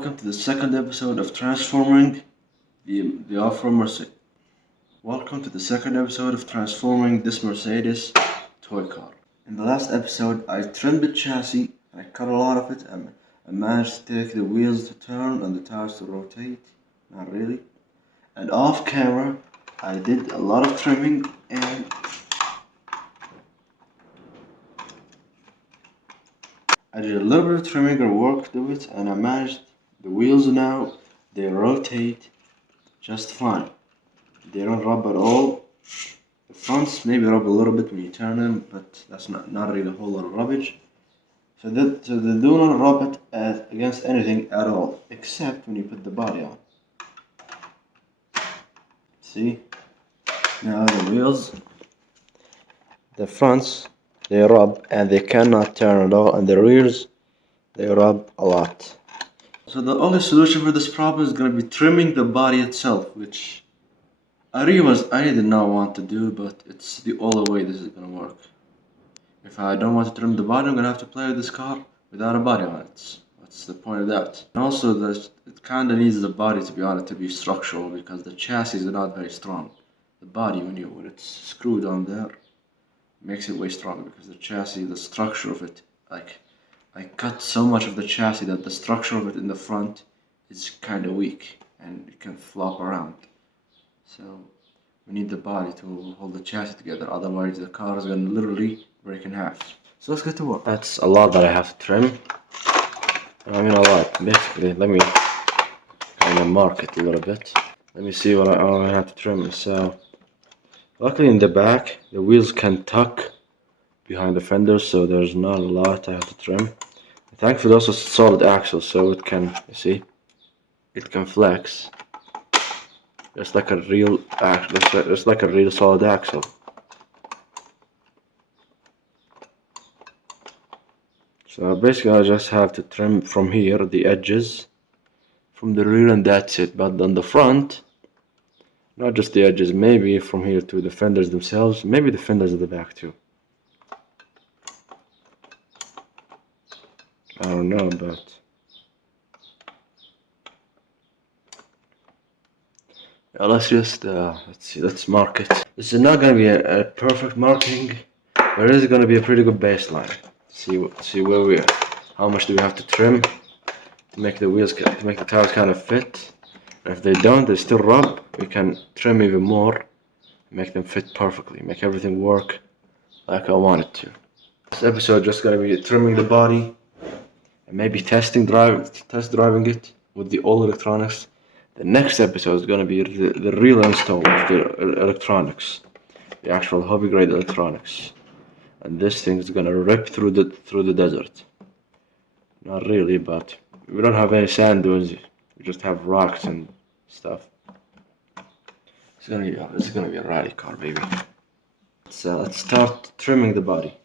welcome to the second episode of Transforming the Alfa Mercedes. Welcome to the second episode of Transforming this Mercedes toy car. In the last episode, I trimmed the chassis, I cut a lot of it, and I managed to take the wheels to turn and the tires to rotate. Not really. And off camera, I did a lot of trimming and I did a little bit of trimming or work to it, and I managed the wheels now, they rotate just fine. They don't rub at all. The fronts maybe rub a little bit when you turn them, but that's not really a whole lot of rubbish. So they do not rub it against anything at all, except when you put the body on. See? Now the wheels, the fronts, they rub and they cannot turn at all, and the rears, they rub a lot. So the only solution for this problem is going to be trimming the body itself, which I did not want to do, but it's the only way this is going to work. If I don't want to trim the body, I'm going to have to play with this car without a body on it. What's the point of that? And also, it kind of needs the body, to be honest, to be structural, because the chassis is not very strong. The body, when it's screwed on there, makes it way stronger, because the chassis, the structure of it, like, I cut so much of the chassis that the structure of it in the front is kind of weak, and it can flop around. So we need the body to hold the chassis together, otherwise the car is going to literally break in half. So let's get to work. That's a lot that I have to trim. I mean a lot. Basically, let me kind of mark it a little bit. Let me see what I have to trim. So luckily in the back, the wheels can tuck behind the fenders, so there's not a lot I have to trim. Thankfully also solid axle, so it can, you see, it can flex. It's like a real axle. It's like a real solid axle. So basically, I just have to trim from here the edges from the rear, and that's it. But on the front, not just the edges, maybe from here to the fenders themselves, maybe the fenders at the back too. I don't know, but let's just let's mark it. This is not gonna be a perfect marking, but it is gonna be a pretty good baseline. See where we are. How much do we have to trim to make the tires kind of fit? And if they don't, they still rub. We can trim even more, make them fit perfectly, make everything work like I want it to. This episode just gonna be trimming the body and maybe test driving it with the old electronics. The next episode is gonna be the real install of the electronics, the actual hobby grade electronics. And this thing is gonna rip through the desert. Not really, but we don't have any sand dunes. We just have rocks and stuff. It's gonna be a rally car, baby. So let's start trimming the body.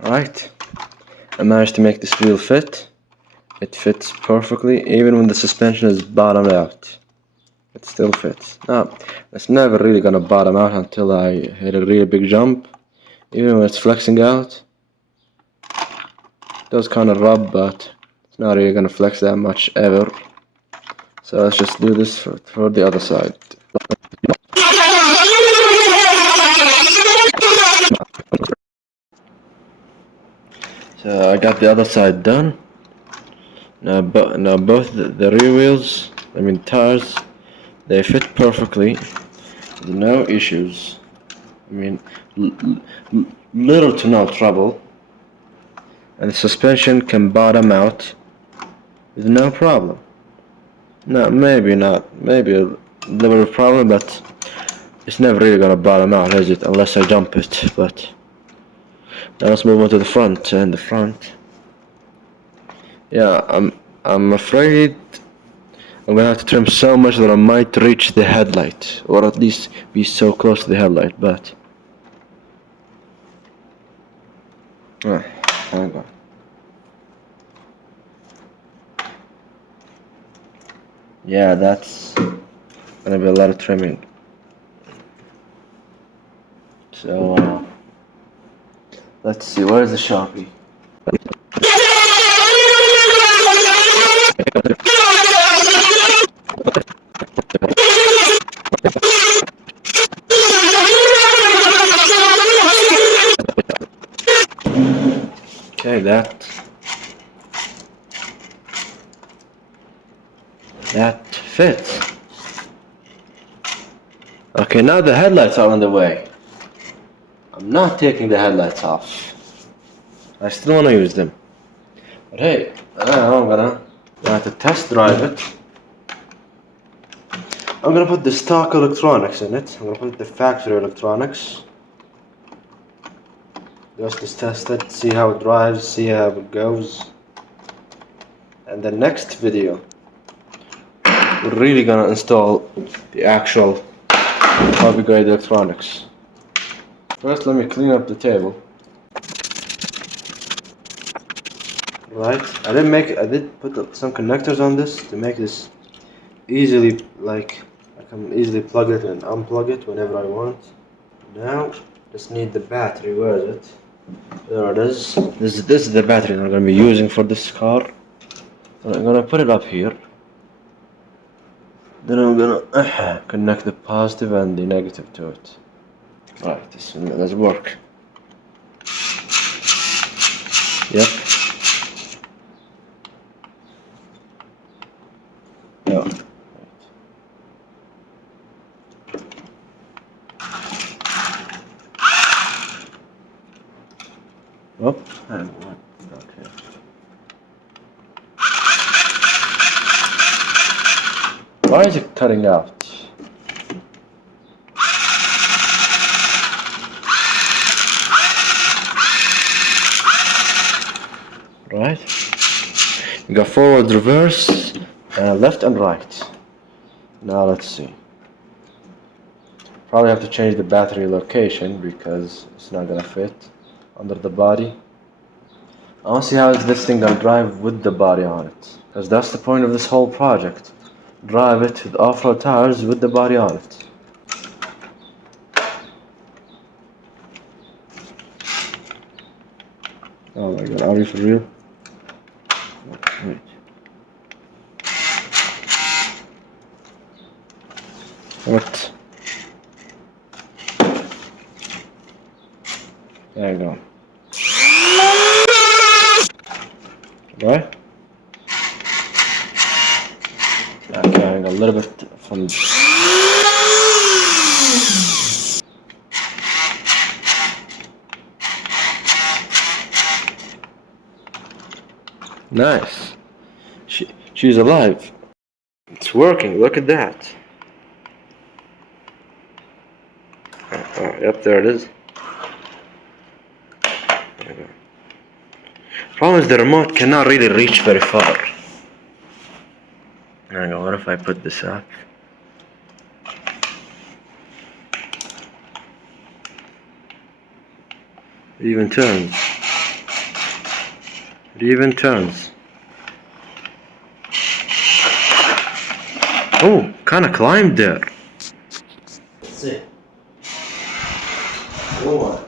Alright, I managed to make this wheel fit. It fits perfectly, even when the suspension is bottomed out. It still fits. Now, it's never really gonna bottom out until I hit a really big jump. Even when it's flexing out, it does kind of rub, but it's not really gonna flex that much ever. So let's just do this for the other side. So I got the other side done. Now both the rear wheels, I mean tires, they fit perfectly. There's no issues. I mean, little to no trouble. And the suspension can bottom out with no problem. No, maybe not. Maybe a little bit of problem, but it's never really gonna bottom out, is it? Unless I jump it. But now let's move on to the front. And the front, yeah, I'm afraid I'm gonna have to trim so much that I might reach the headlight, or at least be so close to the headlight. But hang on. Yeah, that's gonna be a lot of trimming. So let's see, where's the Sharpie? Okay, that fits. Okay, now the headlights are on the way. I'm not taking the headlights off. I still want to use them. But hey, I'm gonna have to test drive it. I'm gonna put the stock electronics in it. I'm gonna put the factory electronics. Just to test it, see how it drives, see how it goes. And the next video, we're really gonna install the actual hobby grade electronics. First, let me clean up the table. Right, I did put some connectors on this to make this easily, like, I can easily plug it and unplug it whenever I want. Now, just need the battery. Where is it? There it is. This is the battery that I'm gonna be using for this car. So I'm gonna put it up here. Then I'm gonna connect the positive and the negative to it. Right, this does work. Yep. Yeah. Oh, and one. Okay. Why is it cutting out? Right. You got forward, reverse, left and right. Now let's see. Probably have to change the battery location because it's not gonna fit under the body. I want to see how is this thing gonna drive with the body on it, because that's the point of this whole project. Drive it with off-road tires with the body on it. Oh my god, are you for real? Wait. What? There you go. Right? Okay, a little bit from. Nice. She's alive. It's working. Look at that. Yep, there it is. There you go. Problem is the remote cannot really reach very far. There you go. What if I put this up? It even turns. It even turns. Oh, kinda climbed there. Let's see. Oh.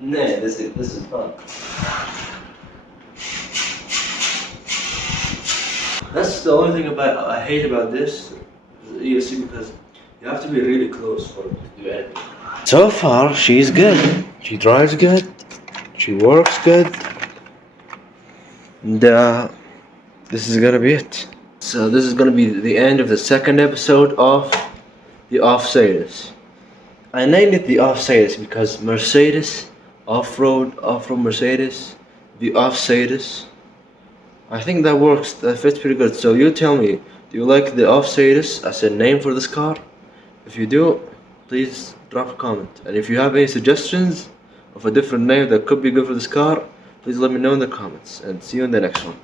Nah, this is fun. That's the only thing I hate about this ESC, because you have to be really close for it to do anything. So far, she's good. She drives good. She works good. And this is gonna be it. So this is gonna be the end of the second episode of the Off-Sadis. I named it the Off-Sadis because Mercedes, off-road Mercedes, the Off-Sadis. I think that works, that fits pretty good. So you tell me, do you like the Off-Sadis as a name for this car? If you do, please drop a comment. And if you have any suggestions of a different name that could be good for this car, please let me know in the comments. And see you in the next one.